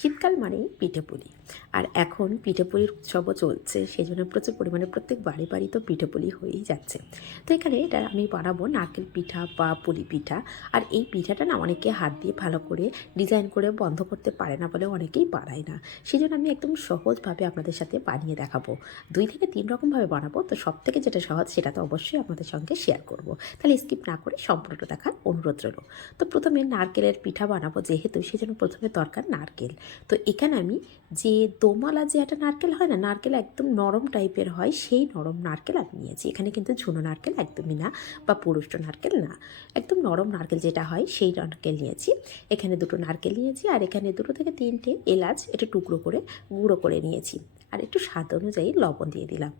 শীতকাল মানেই পিঠে পুলি আর এখন পিঠে পুলির উৎসবও চলছে সেই জন্য প্রচুর পরিমাণে প্রত্যেক বাড়ি বাড়ি তো পিঠে পুলি হয়েই যাচ্ছে। তো এখানে এটা আমি বানাবো, নারকেল পিঠা বা পুলি পিঠা। আর এই পিঠাটা না অনেকে হাত দিয়ে ভালো করে ডিজাইন করে বন্ধ করতে পারে না বলে অনেকেই বানায় না। সেই জন্য আমি একদম সহজভাবে আপনাদের সাথে বানিয়ে দেখাবো। দুই থেকে তিন রকমভাবে বানাবো, তো সব থেকে যেটা সহজ সেটা তো অবশ্যই আপনাদের সঙ্গে শেয়ার করব। তাহলে স্কিপ না করে সম্পূর্ণ দেখার অনুরোধ রইল। তো প্রথমে নারকেলের পিঠা বানাবো যেহেতু সেই জন্য প্রথমে দরকার নারকেল। তো এখানে আমি যে দোমালা যে একটা নারকেল হয় না, নারকেল একদম নরম টাইপের হয়, সেই নরম নারকেল আমি নিয়েছি। এখানে কিন্তু ঝুনো নারকেল একদমই না বা পুরুষ্ট নারকেল না। একদম নরম নারকেল যেটা হয়, সেই নারকেল নিয়েছি। এখানে দুটো নারকেল নিয়েছি আর এখানে দুটো থেকে তিনটে এলাচ একটু টুকরো করে গুঁড়ো করে নিয়েছি। আর একটু স্বাদ অনুযায়ী লবণ দিয়ে দিলাম।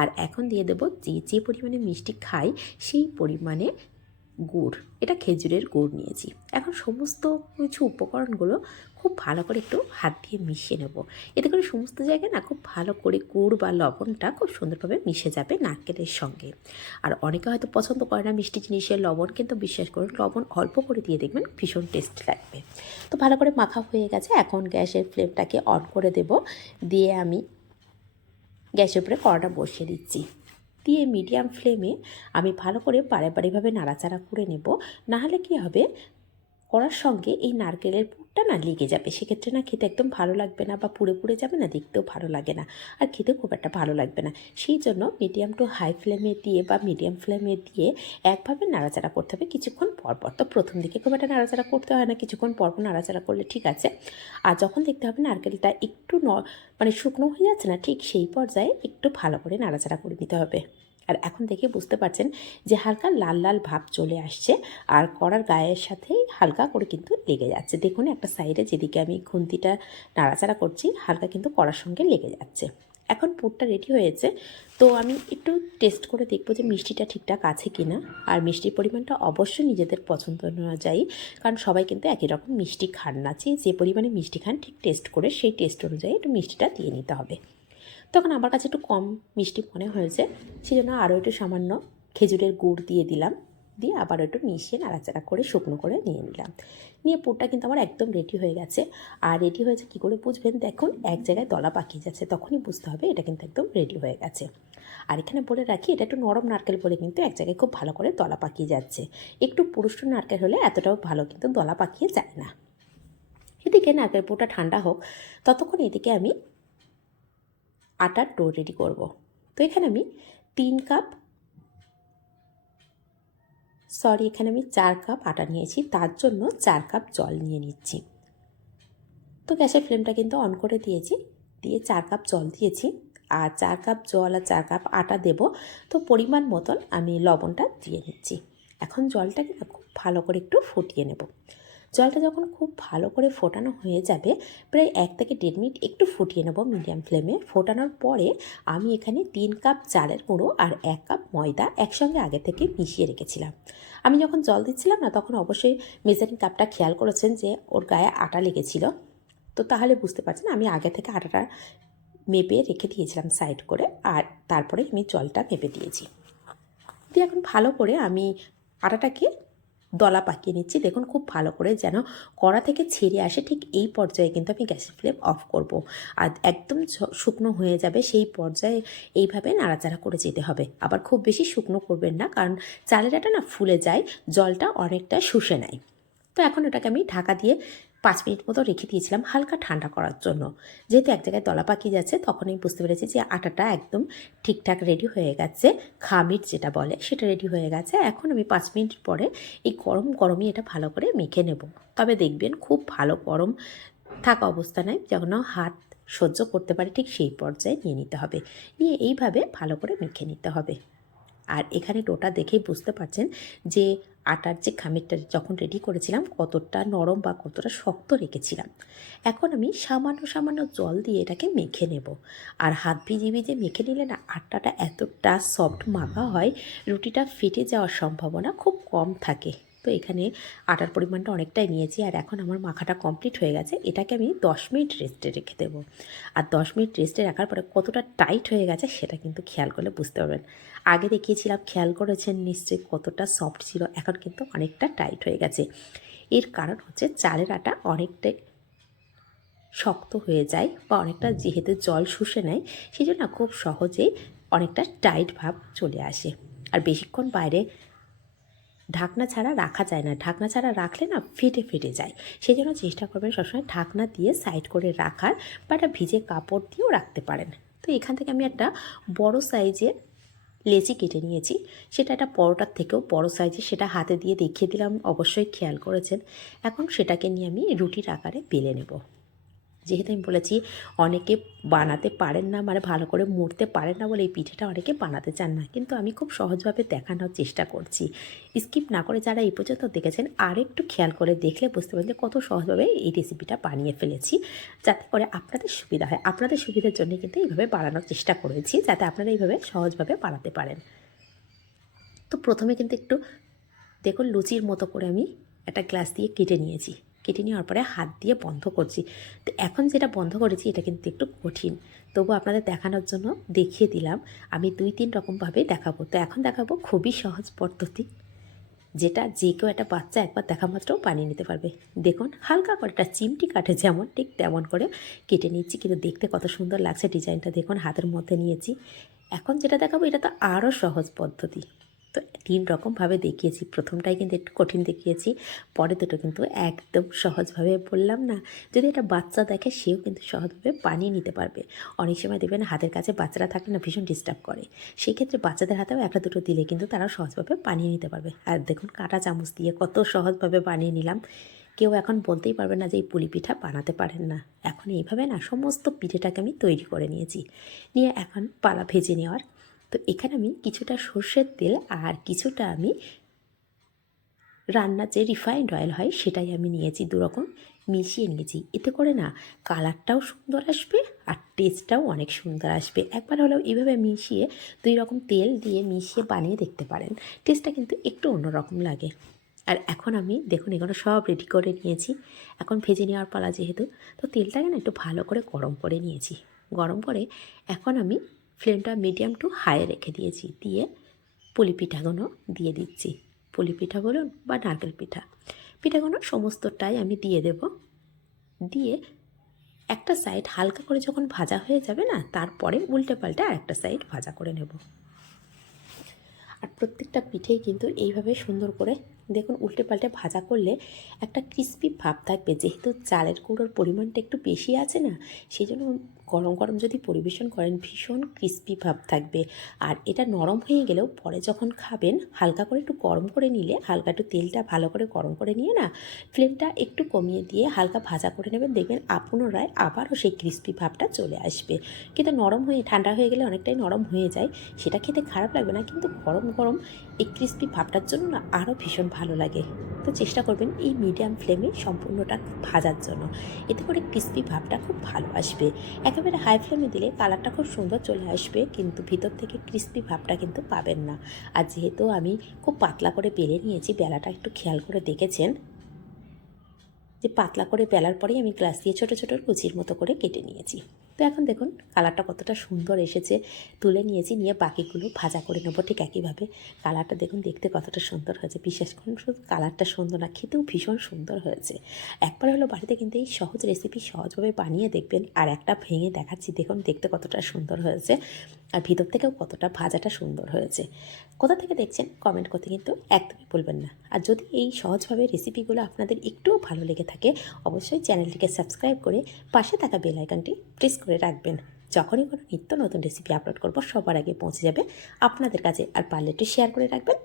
আর এখন দিয়ে দেবো যে যে পরিমাণে মিষ্টি খাই, সেই পরিমাণে গুড়, এটা খেজুরের গুড় নিয়েছি। এখন সমস্ত কিছু উপকরণগুলো খুব ভালো করে একটু হাত দিয়ে মিশিয়ে নেব। এতে করে সমস্ত জায়গায় না খুব ভালো করে গুড় বা লবণটা খুব সুন্দরভাবে মিশে যাবে নারকেলের সঙ্গে। আর অনেকে হয়তো পছন্দ করে না মিষ্টি জিনিসের লবণ, কিন্তু বিশ্বাস করুন, লবণ অল্প করে দিয়ে দেখবেন ভীষণ টেস্ট লাগবে। তো ভালো করে মাখা হয়ে গেছে, এখন গ্যাসের ফ্লেমটাকে অন করে দেব। দিয়ে আমি গ্যাসের উপরে কড়াটা বসিয়ে দিচ্ছি। দিয়ে মিডিয়াম ফ্লেমে আমি ভালো করে বারেভাবে নাড়াচাড়া করে নেব। নাহলে কি হবে? করার সঙ্গে এই নারকেলের পুরটা না লেগে যাবে। সেক্ষেত্রে না খেতে একদম ভালো লাগবে না বা পুড়ে পুড়ে যাবে না, দেখতেও ভালো লাগে না আর খেতে খুব একটা ভালো লাগবে না। সেই জন্য মিডিয়াম টু হাই ফ্লেমে দিয়ে বা মিডিয়াম ফ্লেমে দিয়ে একভাবে নাড়াচাড়া করতে হবে। কিছুক্ষণ পরপর তো প্রথম দিকে খুব একটা নাড়াচাড়া করতে হয় না, কিছুক্ষণ পরপর নাড়াচাড়া করলে ঠিক আছে। আর যখন দেখতে হবে নারকেলটা একটু ন মানে শুকনো হয়ে যাচ্ছে না, ঠিক সেই পর্যায়ে একটু ভালো করে নাড়াচাড়া করে দিতে হবে। আর এখন দেখে বুঝতে পারছেন যে হালকা লাল লাল ভাব চলে আসছে আর কড়ার গায়ের সাথেই হালকা করে কিন্তু লেগে যাচ্ছে। দেখুন একটা সাইডে যেদিকে আমি খুন্তিটা নাড়াচাড়া করছি, হালকা কিন্তু কড়ার সঙ্গে লেগে যাচ্ছে। এখন পুরটা রেডি হয়েছে, তো আমি একটু টেস্ট করে দেখব যে মিষ্টিটা ঠিকঠাক আছে কি না আর মিষ্টির পরিমাণটা অবশ্যই নিজেদের পছন্দ অনুযায়ী, কারণ সবাই কিন্তু একই রকম মিষ্টি খান না। যে পরিমাণে মিষ্টি খান, ঠিক টেস্ট করে সেই টেস্ট অনুযায়ী একটু মিষ্টিটা দিয়ে নিতে হবে। তখন আমার কাছে একটু কম মিষ্টি মনে হয়েছে সেই জন্য আরও একটু সামান্য খেজুরের গুড় দিয়ে দিলাম। দিয়ে আবার একটু মিশিয়ে নাড়াচাড়া করে, শুকনো করে নিয়ে নিলাম। নিয়ে পুরটা কিন্তু আমার একদম রেডি হয়ে গেছে। আর রেডি হয়েছে কী করে বুঝবেন? দেখুন, এক জায়গায় দলা পাকিয়ে যাচ্ছে, তখনই বুঝতে হবে এটা কিন্তু একদম রেডি হয়ে গেছে। আর এখানে বলে রাখি, এটা একটু নরম নারকেল বলে কিন্তু এক জায়গায় খুব ভালো করে দলা পাকিয়ে যাচ্ছে। একটু পুরুষ্ট নারকেল হলে এতটাও ভালো কিন্তু দলা পাকিয়ে যায় না। এদিকে নারকেল পুরটা ঠান্ডা হোক, ততক্ষণ এদিকে আমি আটার ডো রেডি করব। তো এখানে আমি তিন কাপ, সরি, এখানে আমি চার কাপ আটা নিয়েছি, তার জন্য চার কাপ জল নিয়ে নিচ্ছি। তো গ্যাসের ফ্লেমটা কিন্তু অন করে দিয়েছি, দিয়ে চার কাপ জল দিয়েছি, আর চার কাপ জল আর চার কাপ আটা দেব। তো পরিমাণ মতন আমি লবণটা দিয়ে নিচ্ছি। এখন জলটাকে খুব ভালো করে একটু ফুটিয়ে নেব। জলটা যখন খুব ভালো করে ফোটানো হয়ে যাবে, প্রায় এক থেকে দেড় মিনিট একটু ফুটিয়ে নেব মিডিয়াম ফ্লেমে ফোটানোর পরে আমি এখানে তিন কাপ চালের গুঁড়ো আর এক কাপ ময়দা একসঙ্গে আগে থেকে মিশিয়ে রেখেছিলাম। আমি যখন জল দিচ্ছিলাম না, তখন অবশ্যই মেজারিং কাপটা খেয়াল করেছেন যে ওর গায়ে আটা লেগেছিল। তো তাহলে বুঝতে পারছেন, আমি আগে থেকে আটাটা মেপে রেখে দিয়েছিলাম সাইড করে আর তারপরে আমি জলটা মেপে দিয়েছি। দিয়ে এখন ভালো করে আমি আটাটাকে দলা পাকিয়ে নিচ্ছি। দেখুন খুব ভালো করে যেন কড়া থেকে ছেড়ে আসে, ঠিক এই পর্যায়ে কিন্তু আমি গ্যাসের ফ্লেম অফ করব। আর একদম শুকনো হয়ে যাবে সেই পর্যায়ে এইভাবে নাড়াচাড়া করে যেতে হবে। আবার খুব বেশি শুকনো করবেন না, কারণ চালেরাটা না ফুলে যায়, জলটা অনেকটা শুষে নেয়। তো এখন ওটাকে আমি ঢাকা দিয়ে পাঁচ মিনিট মতো রেখে দিয়েছিলাম হালকা ঠান্ডা করার জন্য। যেহেতু এক জায়গায় দলা পাকিয়ে যাচ্ছে তখন আমি বুঝতে পেরেছি যে আটাটা একদম ঠিকঠাক রেডি হয়ে গেছে। খামির যেটা বলে সেটা রেডি হয়ে গেছে। এখন আমি পাঁচ মিনিট পরে এই গরম গরমই এটা ভালো করে মেখে নেব। তবে দেখবেন খুব ভালো গরম থাকা অবস্থায় যখন হাত সহ্য করতে পারে ঠিক সেই পর্যায়ে নিয়ে নিতে হবে। নিয়ে এইভাবে ভালো করে মেখে নিতে হবে। আর এখানে টোটা দেখেই বুঝতে পারছেন যে আটার যে খামিরটা যখন রেডি করেছিলাম, কতটা নরম বা কতটা শক্ত রেখেছিলাম। এখন আমি সামান্য সামান্য জল দিয়ে এটাকে মেখে নেব। আর হাত ভিজে ভিজে মেখে নিলে না, আটাটা এতটা সফট মাখা হয়, রুটিটা ফেটে যাওয়ার সম্ভাবনা খুব কম থাকে। তো এখানে আটার পরিমাণটা অনেকটাই নিয়েছি, আর এখন আমার মাখাটা কমপ্লিট হয়ে গেছে। এটাকে আমি দশ মিনিট রেস্টে রেখে দেবো। আর দশ মিনিট রেস্টে রাখার পরে কতটা টাইট হয়ে গেছে, সেটা কিন্তু খেয়াল করলে বুঝতে পারবেন। আগে দেখিয়েছিলাম, খেয়াল করেছেন নিশ্চয়ই কতটা সফট ছিল, এখন কিন্তু অনেকটা টাইট হয়ে গেছে। এর কারণ হচ্ছে চালের আটা অনেকটাই শক্ত হয়ে যায় বা অনেকটা যেহেতু জল শুষে নেয় সেই জন্য খুব সহজেই অনেকটা টাইট ভাব চলে আসে। আর বেশিক্ষণ বাইরে ঢাকনা ছাড়া রাখা যায় না। ঢাকনা ছাড়া রাখলে না ফেটে ফেটে যায়। সেই জন্য চেষ্টা করবেন সবসময় ঢাকনা দিয়ে সাইড করে রাখার বা একটা ভিজে কাপড় দিয়েও রাখতে পারেন। তো এখান থেকে আমি একটা বড় সাইজের লেচি কেটে নিয়েছি। সেটা একটা পরোটার থেকেও বড় সাইজে সেটা হাতে দিয়ে দেখিয়ে দিলাম। অবশ্যই খেয়াল করেছেন। এখন সেটাকে নিয়ে আমি রুটির আকারে বেলে নেব। যেহেতু আমি বলেছি অনেকে বানাতে পারেন না মানে ভালো করে মুড়তে পারেন না বলে এই পিঠেটা অনেকে বানাতে চান না। কিন্তু আমি খুব সহজভাবে দেখানোর চেষ্টা করছি। স্কিপ না করে যারা এই পর্যন্ত দেখেছেন আর একটু খেয়াল করে দেখলে বুঝতে পারেন যে কত সহজভাবে এই রেসিপিটা বানিয়ে ফেলেছি। যাতে করে আপনাদের সুবিধা হয়। আপনাদের সুবিধার জন্য কিন্তু এইভাবে বানানোর চেষ্টা করেছি, যাতে আপনারা এইভাবে সহজভাবে বানাতে পারেন। তো প্রথমে কিন্তু একটু দেখুন লুচির মতো করে আমি একটা গ্লাস দিয়ে কেটে নিয়েছি। কেটে নেওয়ার পরে হাত দিয়ে বন্ধ করছি। তো এখন যেটা বন্ধ করেছি, এটা কিন্তু একটু কঠিন। তবু আপনাদের দেখানোর জন্য দেখিয়ে দিলাম, আমি দুই তিন রকমভাবে দেখাবো। তো এখন দেখাবো খুবই সহজ পদ্ধতি, যেটা যে কেউ একটা বাচ্চা একবার দেখা মাত্রও বানিয়ে নিতে পারবে। দেখুন, হালকা করে একটা চিমটি কাটে যেমন, ঠিক তেমন করে কেটে নিচ্ছি, কিন্তু দেখতে কত সুন্দর লাগছে ডিজাইনটা। দেখুন, হাতের মধ্যে নিয়েছি। এখন যেটা দেখাবো, এটা তো আরও সহজ পদ্ধতি। তো তিন রকমভাবে দেখিয়েছি। প্রথমটাই কিন্তু একটু কঠিন দেখিয়েছি, পরে দুটো কিন্তু একদম সহজভাবে বললাম না। যদি একটা বাচ্চা দেখে সেও কিন্তু সহজভাবে বানিয়ে নিতে পারবে। অনেক সময় দেখবেন হাতের কাছে বাচ্চারা থাকলে না, ভীষণ ডিস্টার্ব করে। সেই ক্ষেত্রে বাচ্চাদের হাতেও একটা দুটো দিলে কিন্তু তারা সহজভাবে বানিয়ে নিতে পারবে। আর দেখুন কাঁটা চামচ দিয়ে কত সহজভাবে বানিয়ে নিলাম। কেউ এখন বলতেই পারবে না যে এই পুলি পিঠা বানাতে পারেন না। এখন এইভাবে না সমস্ত পিঠেটাকে আমি তৈরি করে নিয়েছি। নিয়ে এখন পালা ভেজে নেওয়ার তো এখানে আমি কিছুটা সর্ষের তেল আর কিছুটা আমি রান্নার যে রিফাইন্ড অয়েল হয়, সেটাই আমি নিয়েছি দুরকম, মিশিয়ে নিয়েছি। এতে করে না কালারটাও সুন্দর আসবে আর টেস্টটাও অনেক সুন্দর আসবে। একবার হলেও এইভাবে মিশিয়ে দুই রকম তেল দিয়ে মিশিয়ে বানিয়ে দেখতে পারেন। টেস্টটা কিন্তু একটু অন্যরকম লাগে। আর এখন আমি দেখুন, এগুলো সব রেডি করে নিয়েছি। এখন ভেজে নেওয়ার পালা যেহেতু, তো তেলটাকে না একটু ভালো করে গরম করে নিয়েছি। গরম করে এখন আমি ফ্লেমটা মিডিয়াম টু হাই রেখে দিয়েছি, দিয়ে পুলি পিঠাগুলো দিয়ে দিচ্ছি। পুলি পিঠা বলুন বা নারকেল পিঠা। পিঠাগুলো সমস্তটাই আমি দিয়ে দেব। দিয়ে একটা সাইড হালকা করে যখন ভাজা হয়ে যাবে না, তারপরে উল্টে পাল্টে আরেকটা সাইড ভাজা করে নেব। আর প্রত্যেকটা পিঠেই কিন্তু এইভাবে সুন্দর করে দেখুন উল্টে পাল্টে ভাজা করলে একটা ক্রিস্পি ভাব থাকবে। যেহেতু চালের গুঁড়োর পরিমাণটা একটু বেশি আছে না, সেই জন্য গরম গরম যদি পরিবেশন করেন, ভীষণ ক্রিস্পি ভাব থাকবে। আর এটা নরম হয়ে গেলেও পরে যখন খাবেন, হালকা করে একটু গরম করে নিলে, হালকা একটু তেলটা ভালো করে গরম করে নিয়ে না ফ্লেমটা একটু কমিয়ে দিয়ে হালকা ভাজা করে নেবেন, দেখবেন পুনরায় আবারও সেই ক্রিস্পি ভাবটা চলে আসবে। কিন্তু নরম হয়ে, ঠান্ডা হয়ে গেলে অনেকটাই নরম হয়ে যায়। সেটা খেতে খারাপ লাগবে না, কিন্তু গরম গরম এই ক্রিস্পি ভাবটার জন্য না আরও ভীষণ ভালো লাগে। তো চেষ্টা করবেন এই মিডিয়াম ফ্লেমে সম্পূর্ণটা ভাজার জন্য। এতে করে ক্রিস্পি ভাবটা খুব ভালো আসবে। একেবারে হাই ফ্লেমে দিলে কালারটা খুব সুন্দর চলে আসবে, কিন্তু ভিতর থেকে ক্রিস্পি ভাবটা কিন্তু পাবেন না। আর যেহেতু আমি খুব পাতলা করে বেলে নিয়েছি, বেলাটা একটু খেয়াল করে দেখেছেন, যে পাতলা করে বেলার পরেই আমি গ্লাস দিয়ে ছোটো ছোটো কুচির মতো করে কেটে নিয়েছি। তো এখন দেখুন, কালারটা কতটা সুন্দর এসেছে। তুলে নিয়েছি, নিয়ে বাকিগুলো ভাজা করে নেব ঠিক একইভাবে। কালারটা দেখুন, দেখতে কতটা সুন্দর হয়েছে। বিশেষ করে শুধু কালারটা সুন্দর না, খেতেও ভীষণ সুন্দর হয়েছে। একবার হলো বাড়িতে কিন্তু এই সহজ রেসিপি সহজভাবে বানিয়ে দেখবেন আর একটা ভেঙে দেখাচ্ছি। দেখুন, দেখতে কতটা সুন্দর হয়েছে আর ভিতর থেকেও কতটা ভাজাটা সুন্দর হয়েছে। কোথা থেকে দেখছেন কমেন্ট করতে কিন্তু একদমই বলবেন না। আর যদি এই সহজভাবে রেসিপিগুলো আপনাদের একটুও ভালো লেগে থাকে, অবশ্যই চ্যানেলটিকে সাবস্ক্রাইব করে পাশে থাকা বেল আইকনটি প্রেস করে রাখবেন। যখনই কোনো নিত্য নতুন রেসিপি আপলোড করব, সবার আগে পৌঁছে যাবে আপনাদের কাছে। আর পারলে একটু শেয়ার করে রাখবেন।